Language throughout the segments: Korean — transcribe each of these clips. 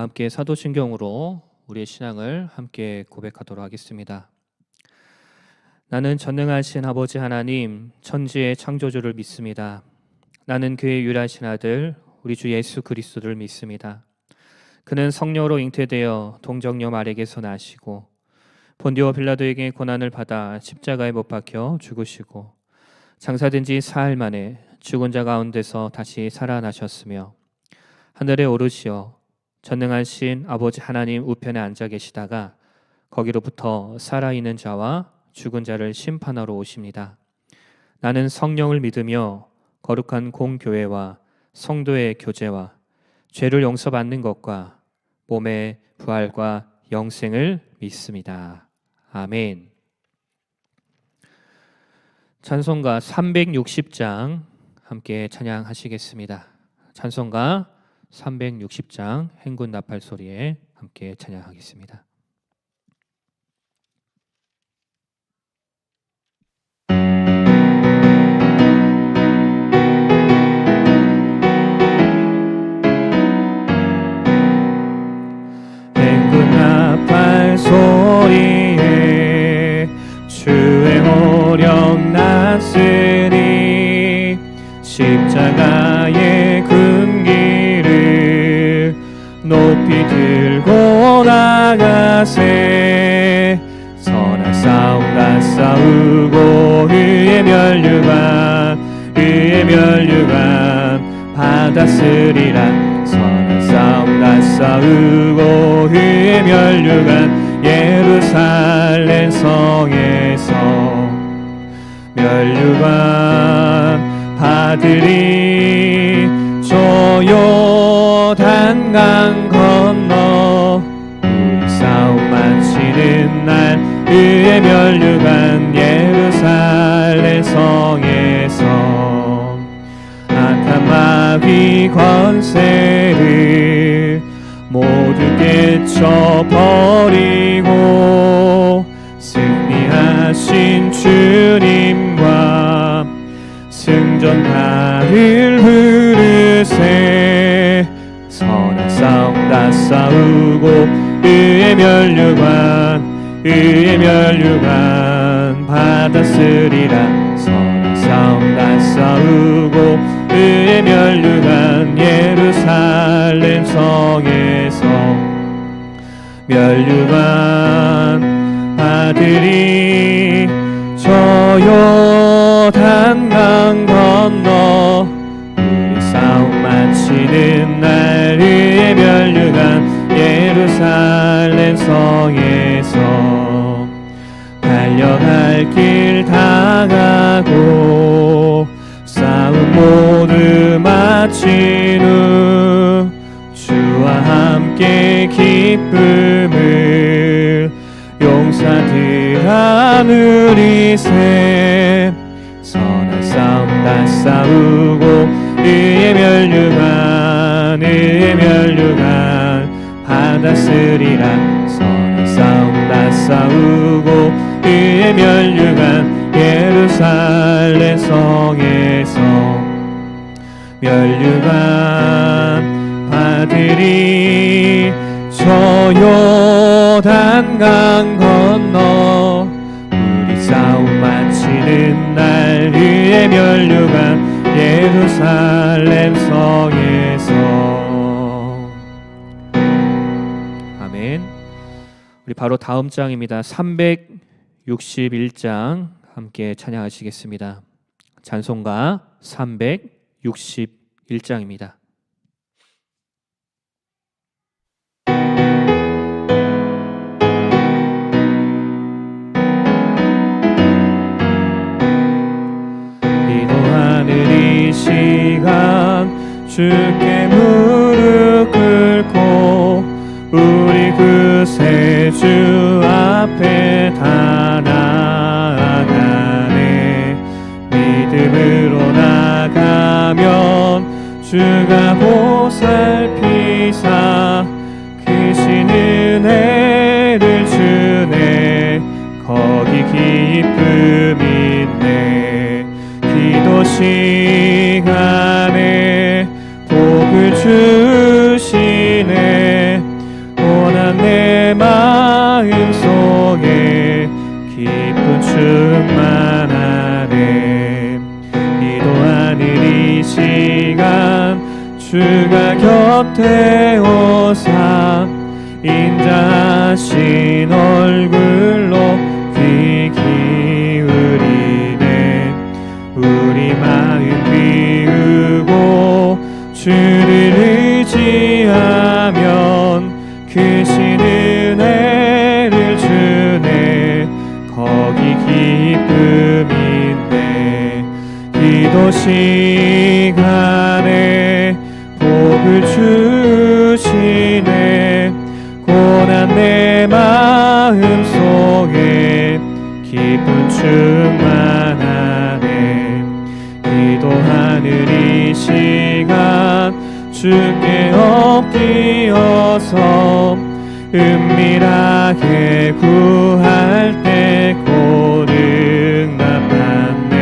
함께 사도신경으로 우리의 신앙을 함께 고백하도록 하겠습니다. 나는 전능하신 아버지 하나님, 천지의 창조주를 믿습니다. 나는 그의 유일하신 아들 우리 주 예수 그리스도를 믿습니다. 그는 성령으로 잉태되어 동정녀 마리아에게서 나시고 본디오 빌라도에게 고난을 받아 십자가에 못 박혀 죽으시고 장사된 지 사흘 만에 죽은 자 가운데서 다시 살아나셨으며 하늘에 오르시어 전능하신 아버지 하나님 우편에 앉아 계시다가 거기로부터 살아있는 자와 죽은 자를 심판하러 오십니다. 나는 성령을 믿으며 거룩한 공교회와 성도의 교제와 죄를 용서받는 것과 몸의 부활과 영생을 믿습니다. 아멘. 찬송가 360장 함께 찬양하시겠습니다. 찬송가 360장 행군 나팔 소리에 함께 찬양하겠습니다. 행군 나팔 소리에 주의 호령 났으니 십자가의 금기를 높이 들고 나가세. 선한 싸움 다 싸우고 의의 멸류관 받았으리라. 선한 싸움 다 싸우고 의의 멸류관 예루살렘 성에서 멸류관 받으리. 저 요단강 건너 우리 싸움 마치는 날 의의 멸류관 예루살렘 성에서 악한 마귀 권세를 모두 깨쳐버리고 승리하신 주님과 승전가를 부르세. 선한 싸움 다 싸우고 의의 멸류관 받았으리라. 선한 싸움 다 싸우고 의의 멸류관 예루살렘 성에서 멸류관 받으리. 저 요단강 건너 우리 싸움 마치는 날 의의 멸류관 예루살렘 성에서 달려갈 길 다 가고 싸움 모두 마친 후 주와 함께 기쁨을 용사들 안으리세. 선한 싸움 다 싸우고 의의 멸류관 받았으리라. 선한 싸움 다 싸우고 의의 멸류관 예루살렘 성에서 멸류관 받으리. 저 요단강 건너 우리 싸움 마치는 날 의의 멸류관 예루살렘 성에서. 아멘. 우리 바로 다음 장입니다. 361장 함께 찬양하시겠습니다. 찬송가 361장입니다. 기도하는 이 시간 주께 무릎 꿇고 우리 그새 주 앞에 다 나아가네. 믿음으로 나가면 주가 보살피사 크신 은혜를 주네. 거기 기쁨 있네. 기도 시간에 복을 주시네. 주가 곁에 오사 인자하신 얼굴로 귀 기울이네. 우리 마음 비우고 주를 의지하면 크신 은혜를 주네. 거기 기쁨인데 기도 시간에 복을 주시네. 고난 내 마음 속에 기쁨 충만하네. 기도하는 이 시간 주께 엎드려서 은밀하게 구할 때 곧 응답받네.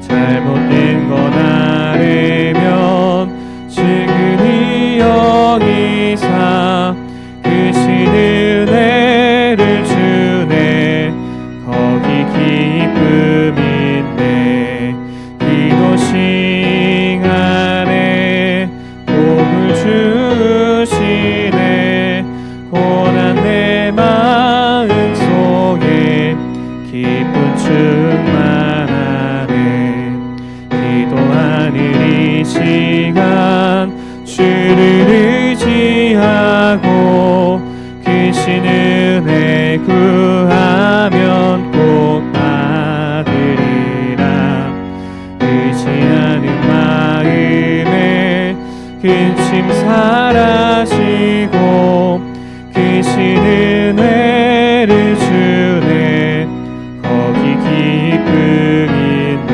잘못된 것 아뢰면 지금이 여기사 크신 은혜를 주네. 거기 기쁨인데 기도 시간에 복을 주시네. 고난 내 마음 속에 기쁨 충만하네. 기도하는 이 시간 주를 의지하고 크신 은혜 구하면 꼭 받으리라. 의지하는 마음에 근심 사라지고 크신 은혜를 주네. 거기 기쁨인데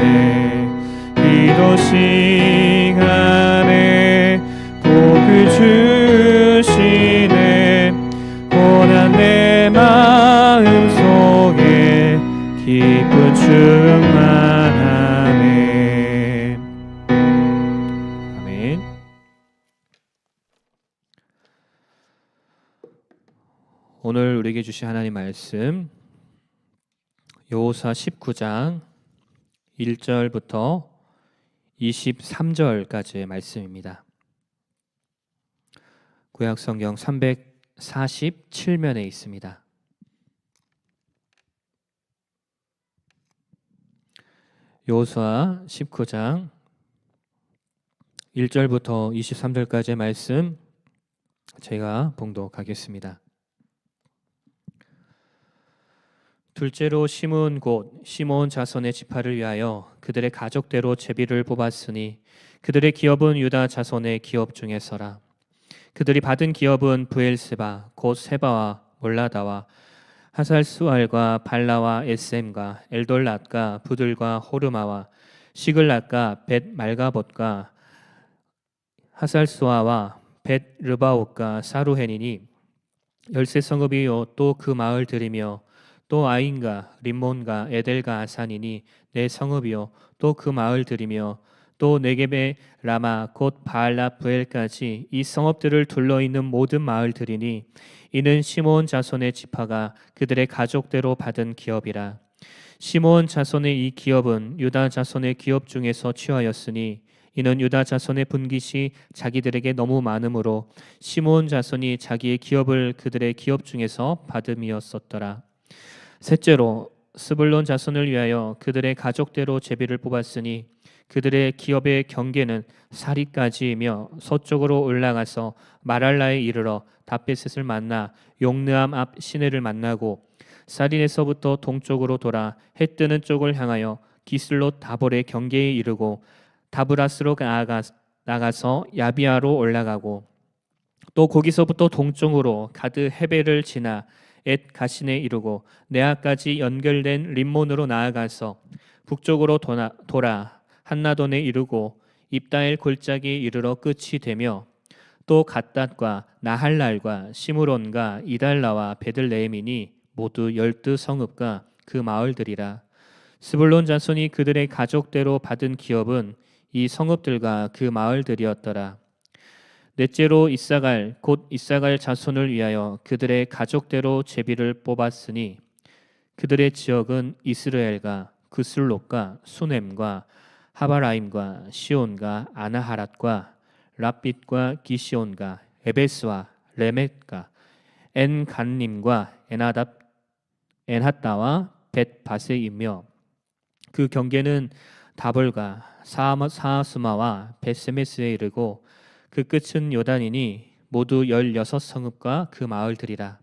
기도 시간에 복을 주시네. 고난 내 마음 속에 기쁨 충만하네. 아멘. 오늘 우리에게 주신 하나님 말씀 여호수아 19장 1절부터 23절까지의 말씀입니다. 구약 성경 347면에 있습니다. 여호수아 19장 1절부터 23절까지의 말씀 제가 봉독하겠습니다. 둘째로 심은 곧 시므온 자손의 지파를 위하여 그들의 가족대로 제비를 뽑았으니 그들의 기업은 유다 자손의 기업 중에서라. 그들이 받은 기업은 브엘세바 곧 세바와 몰라다와 하살수알과 발라와 에셈과 엘돌랏과 부들과 호르마와 시글랏과 벳 말가봇과 하살수아와 벳 르바옷과 사루헨이니 13성읍이요 또 그 마을들이며 또 아인과 림몬과 에델과 아산이니 네 성읍이요 또 그 마을들이며 또 네겝의 라마 곧 바알라 브엘까지 이 성읍들을 둘러있는 모든 마을들이니 이는 시므온 자손의 지파가 그들의 가족대로 받은 기업이라. 시므온 자손의 이 기업은 유다 자손의 기업 중에서 취하였으니 이는 유다 자손의 분깃이 자기들에게 너무 많으므로 시므온 자손이 자기의 기업을 그들의 기업 중에서 받음이었었더라. 셋째로 스불론 자손을 위하여 그들의 가족대로 제비를 뽑았으니 그들의 기업의 경계는 사리까지이며 서쪽으로 올라가서 마랄라에 이르러 다베셋을 만나 용느암 앞 시내를 만나고 사린에서부터 동쪽으로 돌아 해 뜨는 쪽을 향하여 기슬롯 다볼의 경계에 이르고 다브라스로 나가서 야비아로 올라가고 또 거기서부터 동쪽으로 가드 헤벨을 지나 엣 가신에 이르고 네아까지 연결된 림몬으로 나아가서 북쪽으로 돌아 한나돈에 이르고 입다엘 골짜기에 이르러 끝이 되며 또 갓닷과 나할랄과 시므론과 이달라와 베들레헴이니 모두 12성읍과 그 마을들이라. 스불론 자손이 그들의 가족대로 받은 기업은 이 성읍들과 그 마을들이었더라. 넷째로 이사갈 곧 이사갈 자손을 위하여 그들의 가족대로 제비를 뽑았으니 그들의 지역은 이스라엘과 그슬롯과 수넴과 하바라임과 시온과 아나하랏과 랍빗과 기시온과 에베스와 레멧과 엔간림과 엔하다와 벳바세이며 그 경계는 다볼과 사하스마와 벳세메스에 이르고 그 끝은 요단이니 모두 16성읍과 그 마을들이라.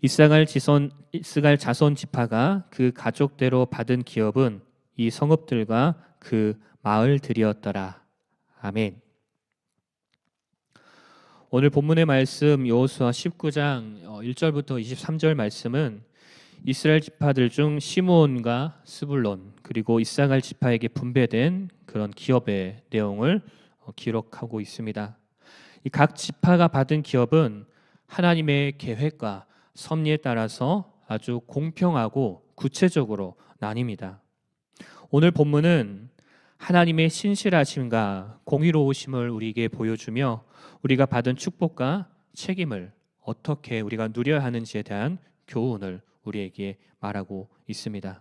이스라엘 자손 지파가 그 가족대로 받은 기업은 이 성읍들과 그 마을들이었더라. 아멘. 오늘 본문의 말씀 여호수아 19장 1절부터 23절 말씀은 이스라엘 지파들 중 시므온과 스불론 그리고 이사갈 지파에게 분배된 그런 기업의 내용을 기록하고 있습니다. 이 각 지파가 받은 기업은 하나님의 계획과 섭리에 따라서 아주 공평하고 구체적으로 나뉩니다. 오늘 본문은 하나님의 신실하심과 공의로우심을 우리에게 보여주며 우리가 받은 축복과 책임을 어떻게 우리가 누려야 하는지에 대한 교훈을 우리에게 말하고 있습니다.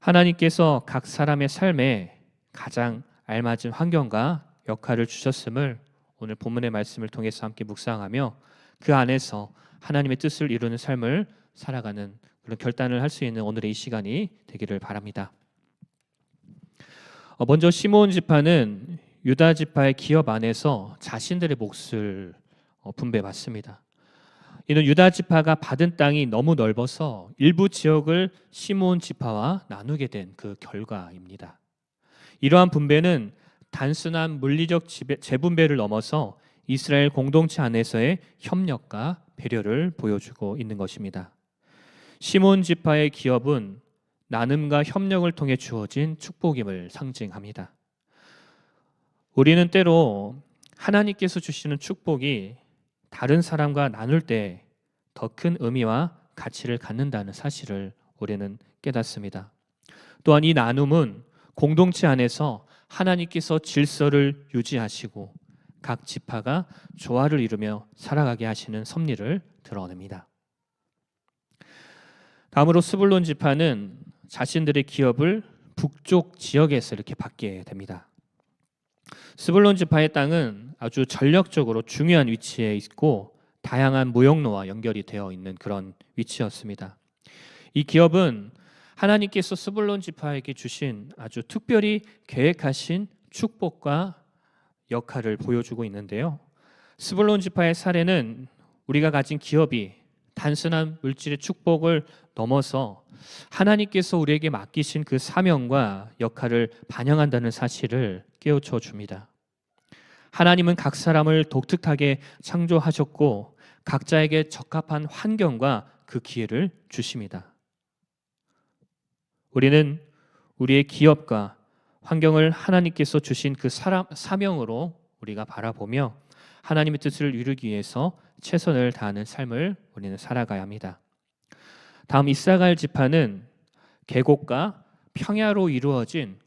하나님께서 각 사람의 삶에 가장 알맞은 환경과 역할을 주셨음을 오늘 본문의 말씀을 통해서 함께 묵상하며 그 안에서 하나님의 뜻을 이루는 삶을 살아가는 그런 결단을 할 수 있는 오늘의 이 시간이 되기를 바랍니다. 먼저 시므온 지파는 유다 지파의 기업 안에서 자신들의 몫을 분배받습니다. 이는 유다 지파가 받은 땅이 너무 넓어서 일부 지역을 시므온 지파와 나누게 된 그 결과입니다. 이러한 분배는 단순한 물리적 재분배를 넘어서 이스라엘 공동체 안에서의 협력과 배려를 보여주고 있는 것입니다. 시므온 지파의 기업은 나눔과 협력을 통해 주어진 축복임을 상징합니다. 우리는 때로 하나님께서 주시는 축복이 다른 사람과 나눌 때 더 큰 의미와 가치를 갖는다는 사실을 우리는 깨닫습니다. 또한 이 나눔은 공동체 안에서 하나님께서 질서를 유지하시고 각 지파가 조화를 이루며 살아가게 하시는 섭리를 드러냅니다. 다음으로 스불론 지파는 자신들의 기업을 북쪽 지역에서 이렇게 받게 됩니다. 스불론 지파의 땅은 아주 전략적으로 중요한 위치에 있고 다양한 무역로와 연결이 되어 있는 그런 위치였습니다. 이 기업은 하나님께서 스불론 지파에게 주신 아주 특별히 계획하신 축복과 역할을 보여주고 있는데요. 스불론 지파의 사례는 우리가 가진 기업이 단순한 물질의 축복을 넘어서 하나님께서 우리에게 맡기신 그 사명과 역할을 반영한다는 사실을 깨우쳐 줍니다. 하나님은 각 사람을 독특하게 창조하셨고 각자에게 적합한 환경과 그 기회를 주십니다. 우리는 우리의 기업과 환경을 하나님께서 주신 그 사명으로 우리가 바라보며 하나님의 뜻을 이루기 위해서 최선을 다하는 삶을 우리는 살아가야 합니다. 다음 이사갈 지파는 계곡과 평야로 이루어진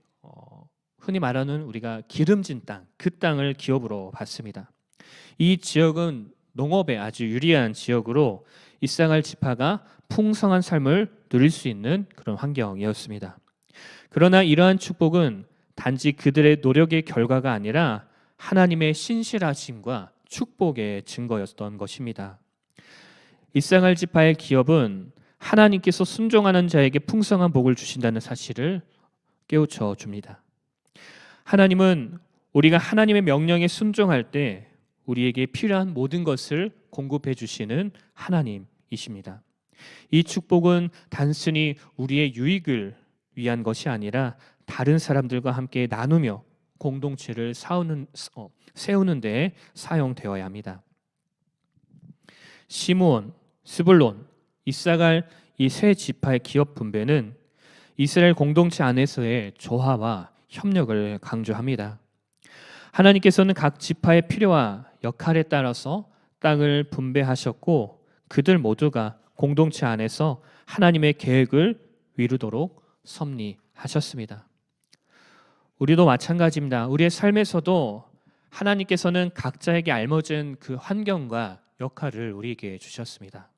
흔히 말하는 우리가 기름진 땅, 그 땅을 기업으로 받습니다. 이 지역은 농업에 아주 유리한 지역으로 이사갈 지파가 풍성한 삶을 누릴 수 있는 그런 환경이었습니다. 그러나 이러한 축복은 단지 그들의 노력의 결과가 아니라 하나님의 신실하심과 축복의 증거였던 것입니다. 이사갈 지파의 기업은 하나님께서 순종하는 자에게 풍성한 복을 주신다는 사실을 깨우쳐 줍니다. 하나님은 우리가 하나님의 명령에 순종할 때 우리에게 필요한 모든 것을 공급해 주시는 하나님이십니다. 이 축복은 단순히 우리의 유익을 위한 것이 아니라 다른 사람들과 함께 나누며 공동체를 세우는 데 사용되어야 합니다. 시므온, 스불론, 이사갈 이 세 지파의 기업 분배는 이스라엘 공동체 안에서의 조화와 협력을 강조합니다. 하나님께서는 각 지파의 필요와 역할에 따라서 땅을 분배하셨고 그들 모두가 공동체 안에서 하나님의 계획을 이루도록 섭리하셨습니다. 우리도 마찬가지입니다. 우리의 삶에서도 하나님께서는 각자에게 알맞은 그 환경과 역할을 우리에게 주셨습니다.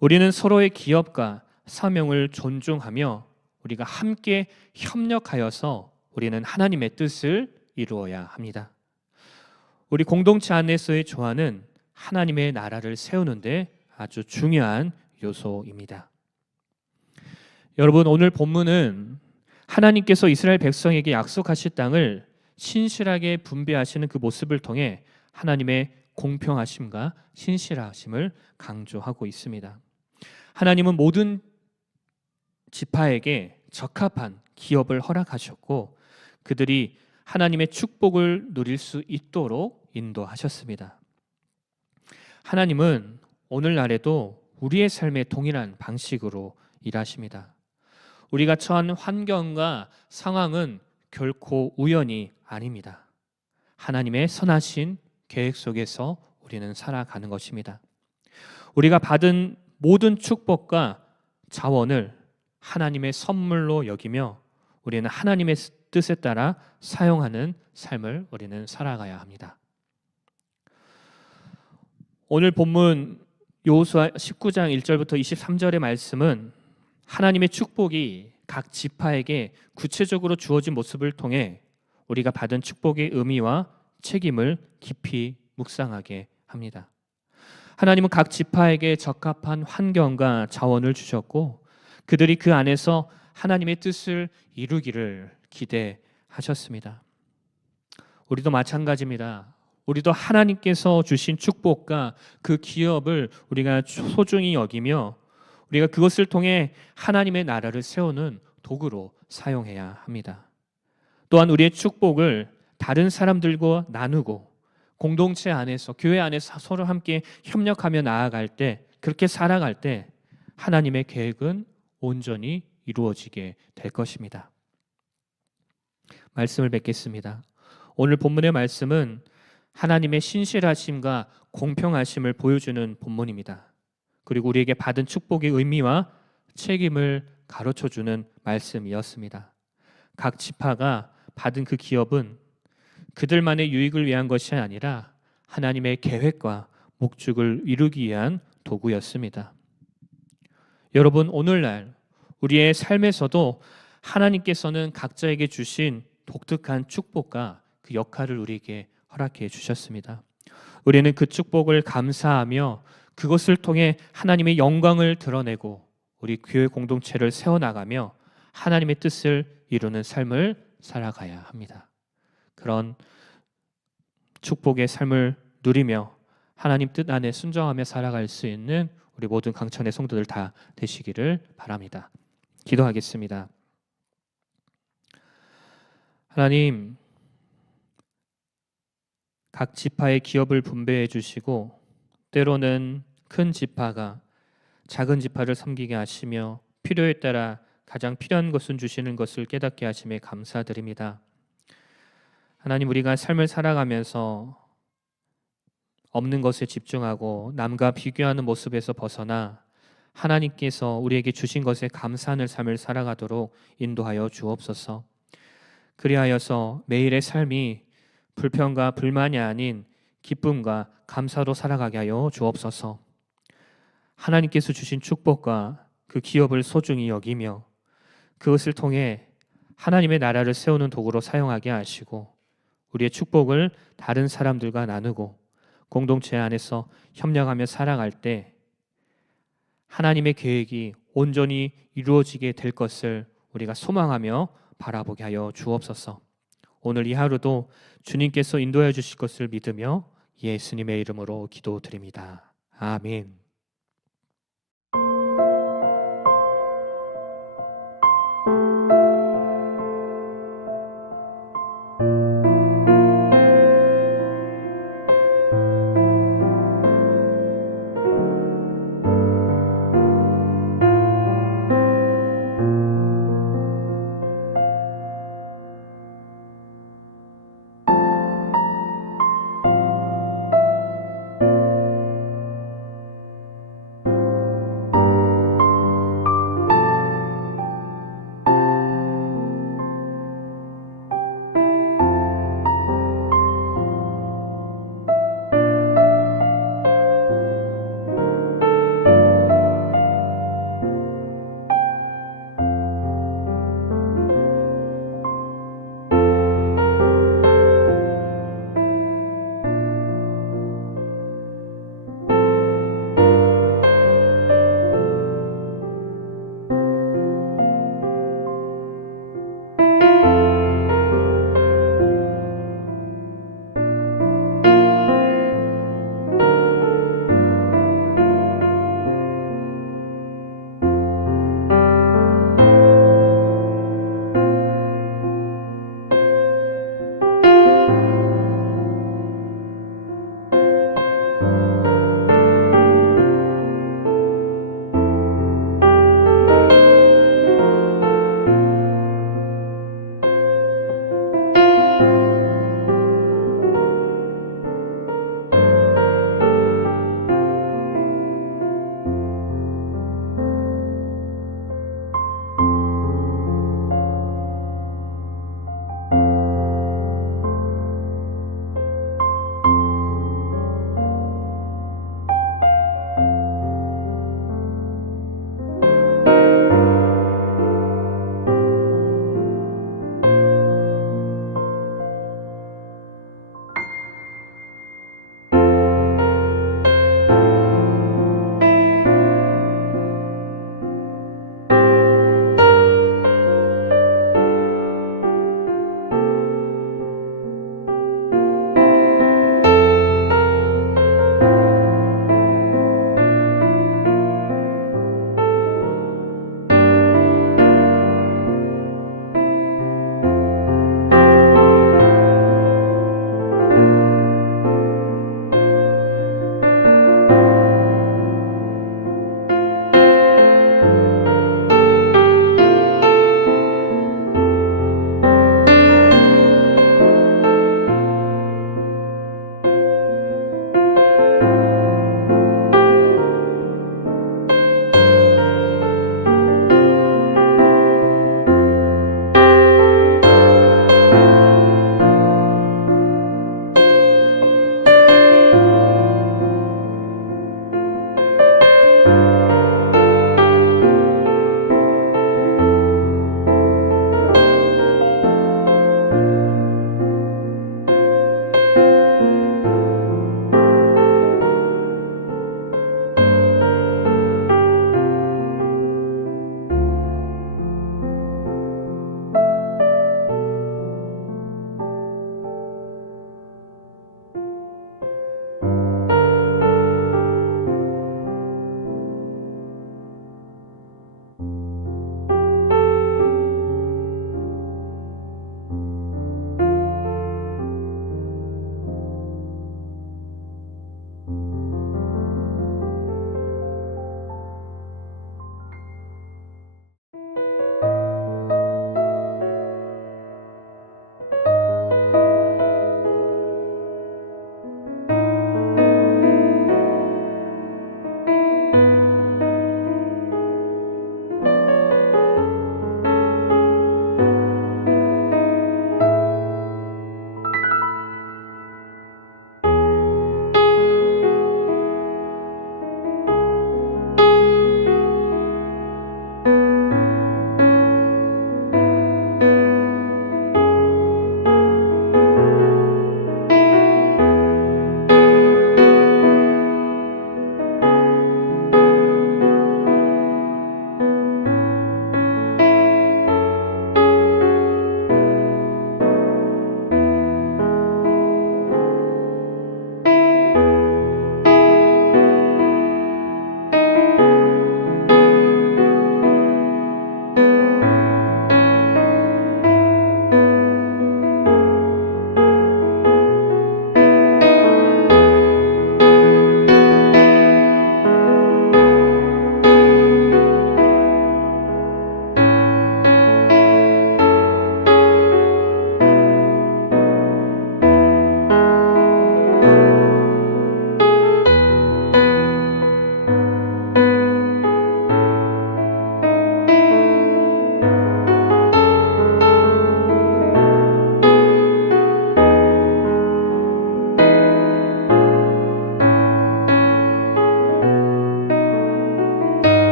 우리는 서로의 기업과 사명을 존중하며 우리가 함께 협력하여서 우리는 하나님의 뜻을 이루어야 합니다. 우리 공동체 안에서의 조화는 하나님의 나라를 세우는데 아주 중요한 요소입니다. 여러분, 오늘 본문은 하나님께서 이스라엘 백성에게 약속하신 땅을 신실하게 분배하시는 그 모습을 통해 하나님의 공평하심과 신실하심을 강조하고 있습니다. 하나님은 모든 지파에게 적합한 기업을 허락하셨고 그들이 하나님의 축복을 누릴 수 있도록 인도하셨습니다. 하나님은 오늘날에도 우리의 삶에 동일한 방식으로 일하십니다. 우리가 처한 환경과 상황은 결코 우연이 아닙니다. 하나님의 선하신 계획 속에서 우리는 살아가는 것입니다. 우리가 받은 모든 축복과 자원을 하나님의 선물로 여기며 우리는 하나님의 뜻에 따라 사용하는 삶을 우리는 살아가야 합니다. 오늘 본문 여호수아 19장 1절부터 23절의 말씀은 하나님의 축복이 각 지파에게 구체적으로 주어진 모습을 통해 우리가 받은 축복의 의미와 책임을 깊이 묵상하게 합니다. 하나님은 각 지파에게 적합한 환경과 자원을 주셨고 그들이 그 안에서 하나님의 뜻을 이루기를 기대하셨습니다. 우리도 마찬가지입니다. 우리도 하나님께서 주신 축복과 그 기업을 우리가 소중히 여기며 우리가 그것을 통해 하나님의 나라를 세우는 도구로 사용해야 합니다. 또한 우리의 축복을 다른 사람들과 나누고 공동체 안에서 교회 안에서 서로 함께 협력하며 나아갈 때 그렇게 살아갈 때 하나님의 계획은 온전히 이루어지게 될 것입니다. 말씀을 맺겠습니다. 오늘 본문의 말씀은 하나님의 신실하심과 공평하심을 보여주는 본문입니다. 그리고 우리에게 받은 축복의 의미와 책임을 가르쳐주는 말씀이었습니다. 각 지파가 받은 그 기업은 그들만의 유익을 위한 것이 아니라 하나님의 계획과 목적을 이루기 위한 도구였습니다. 여러분, 오늘날 우리의 삶에서도 하나님께서는 각자에게 주신 독특한 축복과 그 역할을 우리에게 허락해 주셨습니다. 우리는 그 축복을 감사하며 그것을 통해 하나님의 영광을 드러내고 우리 교회 공동체를 세워나가며 하나님의 뜻을 이루는 삶을 살아가야 합니다. 그런 축복의 삶을 누리며 하나님 뜻 안에 순종하며 살아갈 수 있는 우리 모든 강천의 성도들 다 되시기를 바랍니다. 기도하겠습니다. 하나님, 각 지파의 기업을 분배해 주시고 때로는 큰 지파가 작은 지파를 섬기게 하시며 필요에 따라 가장 필요한 것은 주시는 것을 깨닫게 하심에 감사드립니다. 하나님, 우리가 삶을 살아가면서 없는 것에 집중하고 남과 비교하는 모습에서 벗어나 하나님께서 우리에게 주신 것에 감사하는 삶을 살아가도록 인도하여 주옵소서. 그리하여서 매일의 삶이 불평과 불만이 아닌 기쁨과 감사로 살아가게 하여 주옵소서. 하나님께서 주신 축복과 그 기업을 소중히 여기며 그것을 통해 하나님의 나라를 세우는 도구로 사용하게 하시고 우리의 축복을 다른 사람들과 나누고 공동체 안에서 협력하며 살아갈 때 하나님의 계획이 온전히 이루어지게 될 것을 우리가 소망하며 바라보게 하여 주옵소서. 오늘 이 하루도 주님께서 인도해 주실 것을 믿으며 예수님의 이름으로 기도드립니다. 아멘.